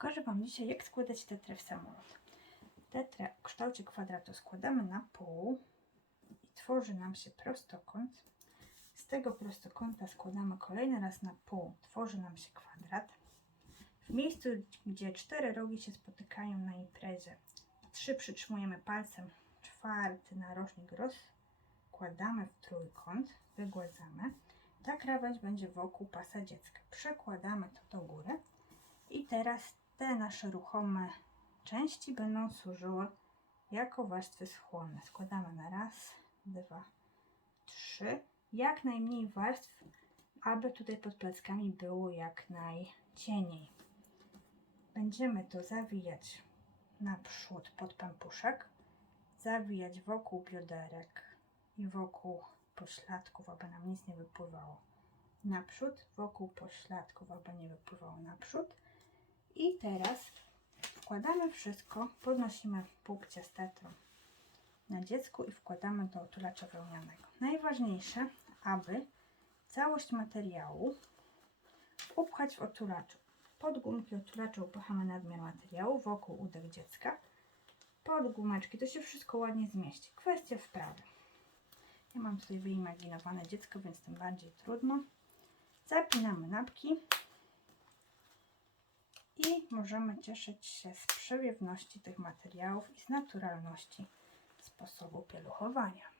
Pokażę Wam dzisiaj, jak składać tetrę w samolot. Tetrę w kształcie kwadratu składamy na pół i tworzy nam się prostokąt. Z tego prostokąta składamy kolejny raz na pół, tworzy nam się kwadrat. W miejscu, gdzie cztery rogi się spotykają na imprezie, trzy przytrzymujemy palcem, czwarty narożnik rozkładamy w trójkąt, wygładzamy. Ta krawędź będzie wokół pasa dziecka. Przekładamy to do góry. I teraz te nasze ruchome części będą służyły jako warstwy schłonne. Składamy na raz, dwa, trzy. Jak najmniej warstw, aby tutaj pod pleckami było jak najcieniej. Będziemy to zawijać naprzód pod pępuszek, zawijać wokół bioderek i wokół pośladków, aby nam nic nie wypływało naprzód, wokół pośladków, aby nie wypływało naprzód. I teraz wkładamy wszystko, podnosimy pupcie z tetrą na dziecku i wkładamy do otulacza wełnianego. Najważniejsze, aby całość materiału upchać w otulaczu. Pod gumki otulacza upychamy nadmiar materiału wokół udek dziecka. Pod gumeczki to się wszystko ładnie zmieści. Kwestia wprawy. Ja mam tutaj wyimaginowane dziecko, więc tym bardziej trudno. Zapinamy napki i możemy cieszyć się z przewiewności tych materiałów i z naturalności sposobu pieluchowania.